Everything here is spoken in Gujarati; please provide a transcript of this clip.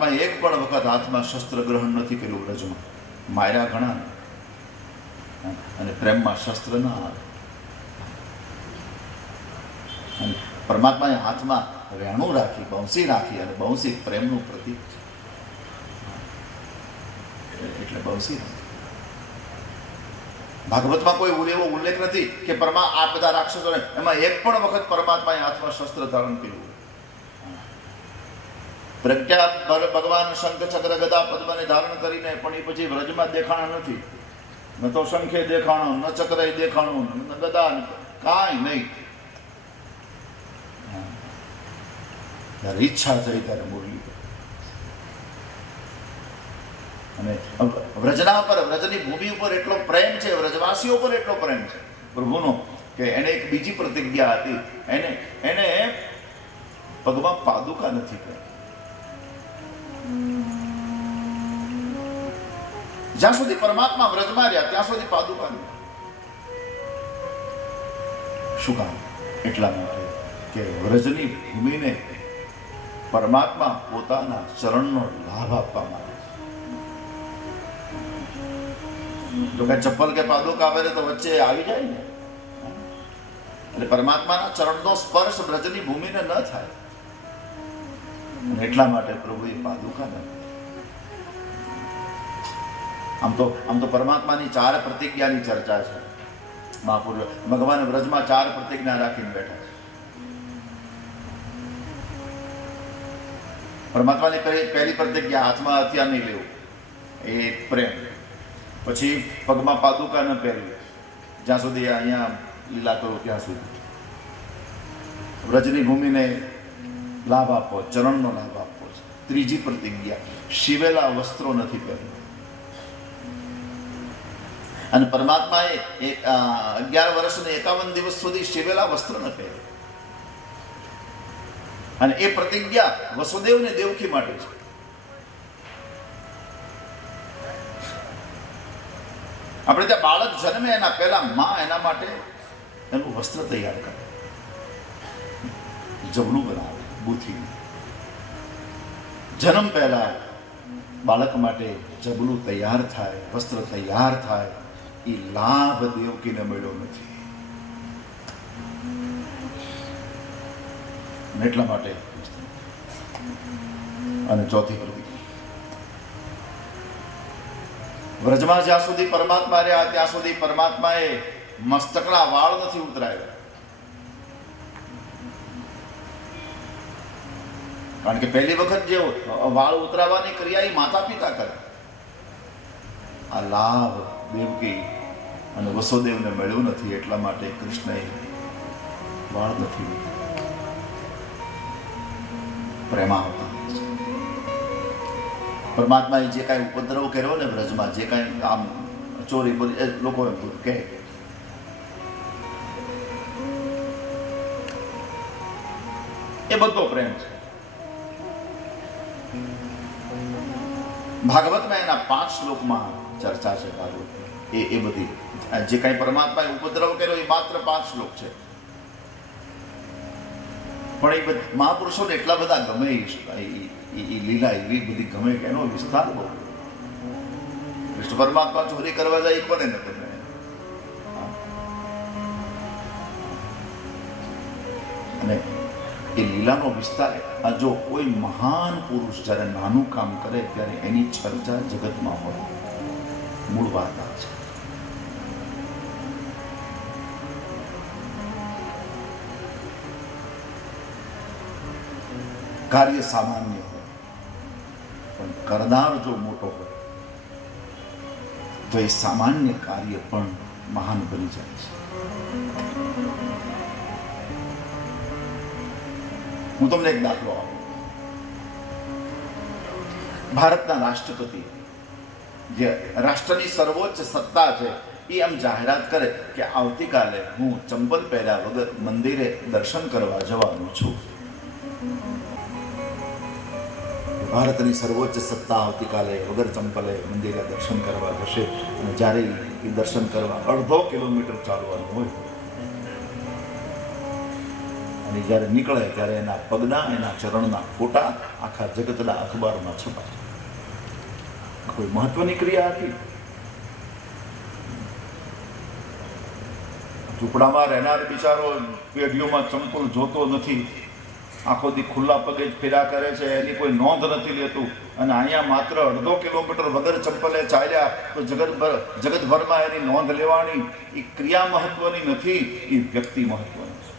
પરમાત્માએ એક પણ વખત હાથમાં શસ્ત્ર ગ્રહણ નથી કર્યું વ્રજમાં. માર્યા ઘણા. અને પ્રેમમાં શસ્ત્ર ના આવે. અને પરમાત્માએ હાથમાં વેણું રાખી બંસી રાખી અને બંસી પ્રેમનું પ્રતીક. છે એટલે બંસી ભાગવતમાં કોઈ એવો ઉલ્લેખ નથી કે પરમા આ બધા રાક્ષસોને એમાં એક પણ વખત પરમાત્માએ હાથમાં શસ્ત્ર ધારણ કર્યું. પ્રજ્ઞા પર ભગવાન શંખ ચક્ર ગદા પદ્મને ધારણ કરીને પણ એ પછી વ્રજમાં દેખાણા નથી. ન તો શંખે દેખાણો, ન ચક્ર દેખાણું, ન ગદા કાંઈ નહીં. ત્યારે ઈચ્છા થઈ ત્યારે મુરલી અને વ્રજના પર, વ્રજની ભૂમિ ઉપર એટલો પ્રેમ છે, વ્રજવાસીઓ પર એટલો પ્રેમ છે, પ્રભુનો, કે એને એક બીજી પ્રતિજ્ઞા હતી. એને એને પગમાં પાદુકા નથી કરી જ્યાં સુધી પરમાત્મા વ્રજમાં રહ્યા, ત્યાં સુધી પાદુકા શું કામ? એટલા માટે કે વ્રજની ભૂમિને પરમાત્મા પોતાના ચરણનો લાભ આપવા માંગે છે. જો કે ચપ્પલ કે પાદુકા આવે તો વચ્ચે આવી જાય ને? એટલે પરમાત્માના ચરણનો સ્પર્શ વ્રજની ભૂમિને ન થાય. એટલા માટે પ્રભુએ પાદુકા આમ તો આમ તો પરમાત્માની ચાર પ્રતિજ્ઞાની ચર્ચા છે. મહાપુરુષ ભગવાન વ્રજમાં ચાર પ્રતિજ્ઞા રાખીને બેઠા છે. પરમાત્માની પહેલી પ્રતિજ્ઞા હાથમાં હથિયાર નહીં લેવું, એ પ્રેમ. પછી પગમાં પાદુકા ન પહેરવી, જ્યાં સુધી અહીંયા લીલા કરો ત્યાં સુધી. વ્રજની ભૂમિને લાભ આપો, ચરણનો લાભ આપવો છે. ત્રીજી પ્રતિજ્ઞા, શિવેલા વસ્ત્રો નથી પહેરવા અને પરમાત્માએ અગિયાર વર્ષ ને એકાવન દિવસ સુધી શિવેલા વસ્ત્ર ન પહેર્યું અને એ પ્રતિજ્ઞા વસુદેવ ને દેવકી માટે છે. આપણે ત્યાં બાળક જન્મે એના પહેલા માં એના માટે એનું વસ્ત્ર તૈયાર કરે. જમણું બનાવે. બુથી જન્મ પહેલા બાળક માટે જબલું તૈયાર થાય, વસ્ત્ર તૈયાર થાય, એ લાભ દેવકીને મળ્યો નથી. એટલા માટે અને ચોથી પ્રવૃત્તિ વ્રજમાં જ્યાં સુધી પરમાત્મા રહ્યા ત્યાં સુધી પરમાત્માએ મસ્તકના વાળ નથી ઉતરાયા કારણ કે પહેલી વખત જે વાળ ઉતરાવવાની ક્રિયા એ માતા પિતા કરે. આ લાભ દેવકી અને વસુદેવને મળ્યો નથી એટલા માટે કૃષ્ણએ વાળ નથી. પ્રેમાવતાર પરમાત્માએ જે કાંઈ ઉપદ્રવ કર્યો ને વ્રજમાં જે કાંઈ આમ ચોરી બોરી એ લોકો એમ કહે એ બધો પ્રેમ છે. ભાગવતમાં એના પાંચ શ્લોકમાં ચર્ચા છે ભાગવત. એ એ બધી. જે કાંઈ પરમાત્માએ ઉપદ્રવ કર્યો એ માત્ર પાંચ શ્લોક છે. પણ એ બધા, મહાપુરુષોને એટલા બધા ગમે એ લીલા, એવી બધી ગમે કે એનો વિસ્તાર બહુ. કૃષ્ણ પરમાત્મા ચોરી કરવા જાય પણ ન ગમે? અને એ લીલાનો વિસ્તાર જો કોઈ મહાન પુરુષ જ્યારે નાનું કામ કરે ત્યારે એની ચર્ચા જગતમાં હોય. મૂળ વાત આ છે. કાર્ય સામાન્ય હોય, પણ કરનાર જો મોટો હોય, તો એ સામાન્ય કાર્ય પણ મહાન બની જાય છે. હું તમને એક દાખલો આપું. ભારતના રાષ્ટ્રપતિ જે રાષ્ટ્રની સર્વોચ્ચ સત્તા છે, એ આમ જાહેરાત કરે કે આવતીકાલે હું ચંપલ પહેર્યા વગર મંદિરે દર્શન કરવા જવાનો છું. ભારતની સર્વોચ્ચ સત્તા આવતીકાલે વગર ચંપલે મંદિરે દર્શન કરવા જશે અને જ્યારે એ દર્શન કરવા અડધો કિલોમીટર ચાલવાનું હોય અને જ્યારે નીકળે ત્યારે એના પગના, એના ચરણના ફોટા આખા જગતના અખબારમાં છપાય. કોઈ મહત્વની ક્રિયા હતી? ઝૂંપડામાં રહેનાર બિચારો પેઢીઓમાં ચંપલ જોતો નથી. આખો દી ખુલ્લા પગે જ ફેરા કરે છે. એની કોઈ નોંધ નથી લેતું. અને અહીંયા માત્ર અડધો કિલોમીટર વગર ચંપલે ચાલ્યા તો જગતભર, જગતભરમાં એની નોંધ લેવાની એ ક્રિયા મહત્વની નથી એ વ્યક્તિ મહત્વની છે.